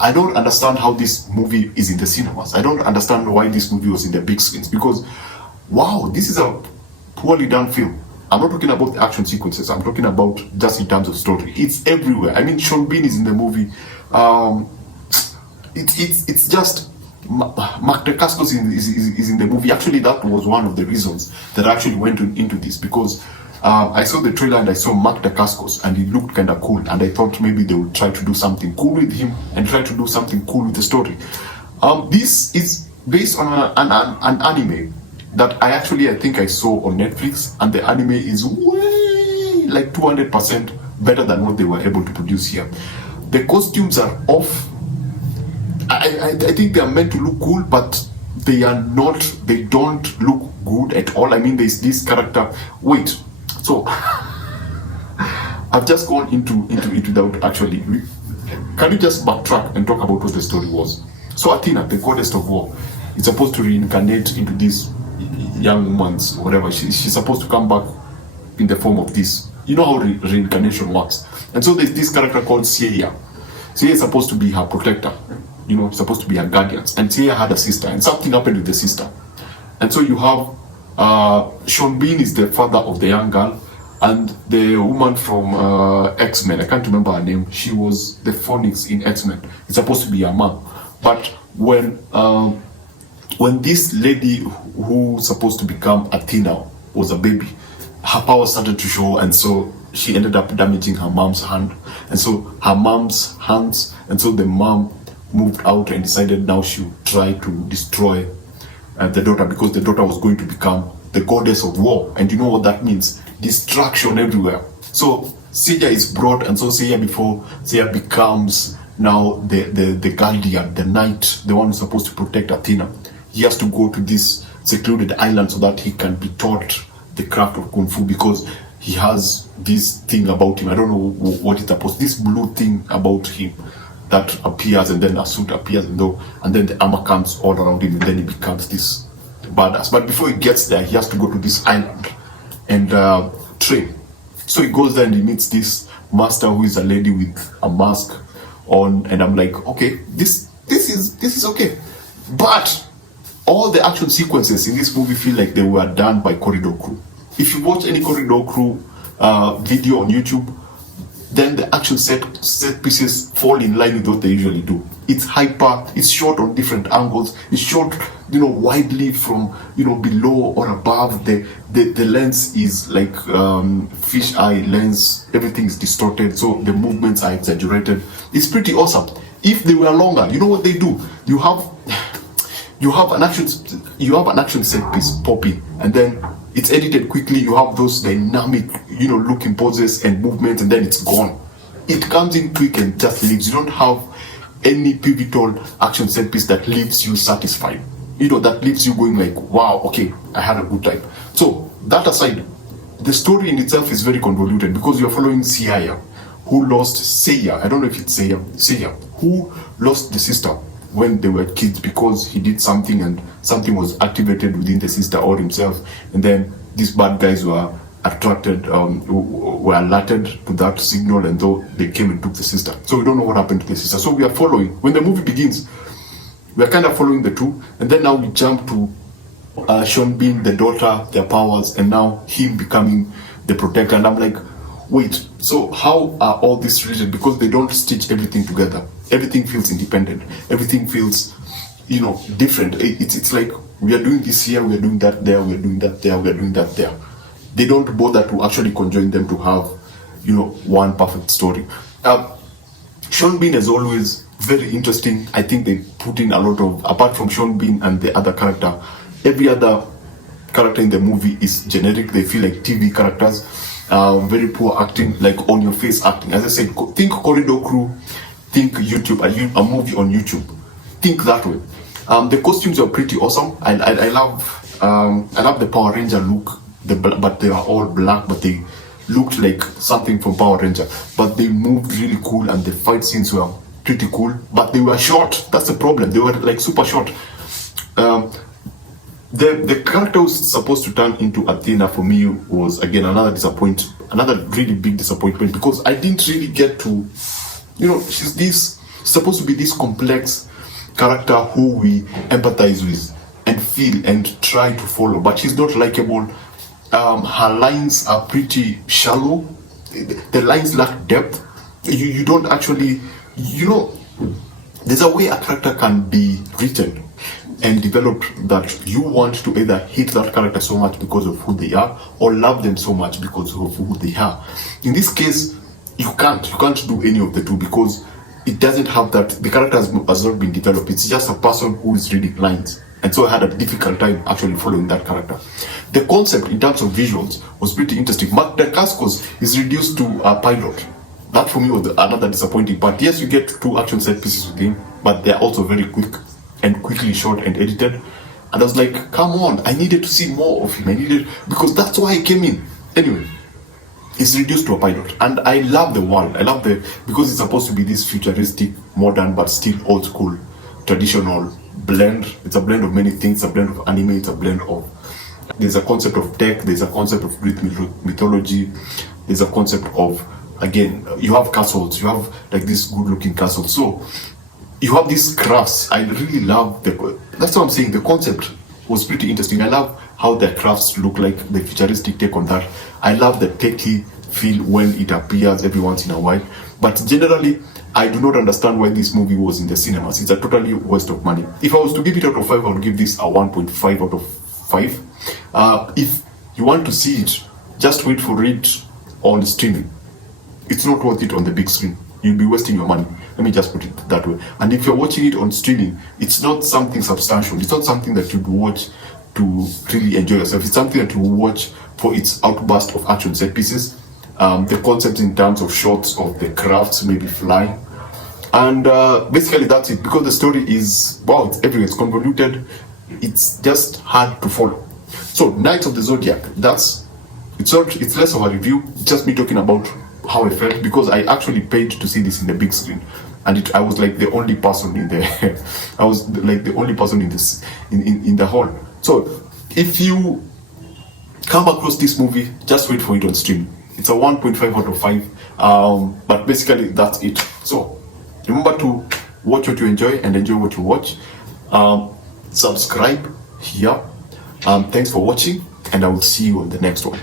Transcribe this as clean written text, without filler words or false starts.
I don't understand how this movie is in the cinemas. I don't understand why this movie was in the big screens, because wow, this is a poorly done film. I'm not talking about the action sequences. I'm talking about just in terms of story. It's everywhere. I mean, Sean Bean is in the movie. It's just Dacascos is in the movie. Actually, that was one of the reasons that I actually went into this, because I saw the trailer and I saw Dacascos and he looked kind of cool, and I thought maybe they would try to do something cool with him and try to do something cool with the story. This is based on an anime that I think I saw on Netflix, and the anime is way like 200% better than what they were able to produce here. The costumes are off. I think they are meant to look cool, but they are not. They don't look good at all. I mean, there's this character. Wait, so I've just gone into that actually. Can you just backtrack and talk about what the story was? So Athena, the goddess of war, is supposed to reincarnate into this young woman's whatever. She's supposed to come back in the form of this. You know how reincarnation works. And so there's this character called Seiya. Seiya is supposed to be her protector. You know, supposed to be her guardian. And Seiya had a sister, and something happened with the sister. And so you have Sean Bean is the father of the young girl, and the woman from X-Men, I can't remember her name, she was the Phoenix in X-Men. It's supposed to be her mom. But when this lady who's supposed to become Athena was a baby, her power started to show, and so she ended up damaging her mom's hand, and so her mom's hands, and so the mom moved out and decided now she would try to destroy the daughter, because the daughter was going to become the goddess of war, and you know what that means: destruction everywhere. So Seiya is brought, and so before Seiya becomes now the guardian, the knight, the one who's supposed to protect Athena, he has to go to this secluded island so that he can be taught the craft of Kung Fu, because he has this thing about him. I don't know what it's supposed, this blue thing about him that appears, and then a suit appears, and then the armor comes all around him, and then he becomes this badass. But before he gets there, he has to go to this island and train. So he goes there and he meets this master who is a lady with a mask on, and I'm like, okay, this is okay. But all the action sequences in this movie feel like they were done by Corridor Crew. If you watch any Corridor Crew video on YouTube, then the action set pieces fall in line with what they usually do. It's hyper, it's shot on different angles, it's shot, widely from, below or above. The lens is like fisheye lens, everything is distorted, so the movements are exaggerated. It's pretty awesome. If they were longer, you know what they do? You have an action set piece popping, and then it's edited quickly. You have those dynamic, looking poses and movements, and then it's gone. It comes in quick and just leaves. You don't have any pivotal action set piece that leaves you satisfied. That leaves you going like, wow, okay, I had a good time. So that aside, the story in itself is very convoluted, because you're following Seiya, who lost Seiya. I don't know if it's Seiya, who lost the sister when they were kids, because he did something and something was activated within the sister or himself, and then these bad guys were attracted, were alerted to that signal, and though they came and took the sister. So we don't know what happened to the sister. So we are following, when the movie begins, we are kind of following the two, and then now we jump to Sean Bean, the daughter, their powers, and now him becoming the protector. And I'm like, wait, so how are all this related? Because they don't stitch everything together. Everything feels independent. Everything feels, different. It's like we are doing this here, we are doing that there, we are doing that there, we are doing that there. They don't bother to actually conjoin them to have, one perfect story. Sean Bean is always very interesting. I think they put in a lot of, apart from Sean Bean and the other character, every other character in the movie is generic. They feel like TV characters. Very poor acting, like on your face acting. As I said, think Corridor Crew, think YouTube, a movie on YouTube. Think that way. The costumes are pretty awesome. I love the Power Ranger look, but they are all black, but they looked like something from Power Ranger. But they moved really cool, and the fight scenes were pretty cool, but they were short. That's the problem. They were like super short. The character who's supposed to turn into Athena for me was again another really big disappointment, because I didn't really get to, she's this She's supposed to be this complex character who we empathize with and feel and try to follow, but she's not likable. Her lines are pretty shallow. The lines lack depth. You don't actually, there's a way a character can be written and developed that you want to either hate that character so much because of who they are or love them so much because of who they are. In this case, you can't do any of the two because it doesn't have that. The character has not been developed. It's just a person who is reading lines, and so I had a difficult time actually following that character. The concept in terms of visuals was pretty interesting. Dacascos is reduced to a pilot. That for me was another disappointing part. Yes, you get 2 action set pieces with him, but they're also very quickly shot and edited. And I was like, come on, I needed to see more of him. Because that's why I came in. Anyway, it's reduced to a pilot. And I love the world. Because it's supposed to be this futuristic, modern, but still old school, traditional blend. It's a blend of many things. It's a blend of anime. It's a blend of, there's a concept of tech. There's a concept of Greek mythology. There's a concept of, again, you have castles. You have like this good looking castle. So you have these crafts. I really love that's what I'm saying. The concept was pretty interesting. I love how the crafts look like, the futuristic take on that. I love the techie feel when it appears every once in a while. But generally, I do not understand why this movie was in the cinemas. It's a totally waste of money. If I was to give it out of 5, I would give this a 1.5 out of 5. If you want to see it, just wait for it on streaming. It's not worth it on the big screen. You'll be wasting your money. Let me just put it that way. And if you're watching it on streaming, it's not something substantial. It's not something that you'd watch to really enjoy yourself. It's something that you watch for its outburst of action set pieces. The concept in terms of shots of the crafts, maybe flying. And basically that's it. Because the story is, it's everywhere. It's convoluted. It's just hard to follow. So, Knights of the Zodiac, it's less of a review. It's just me talking about how I felt, because I actually paid to see this in the big screen, and I was like the only person in the I was like the only person in this in the hall. So if you come across this movie, just wait for it on stream. It's a 1.5 out of 5. But basically that's it. So remember to watch what you enjoy and enjoy what you watch. Subscribe here. Thanks for watching, and I will see you on the next one.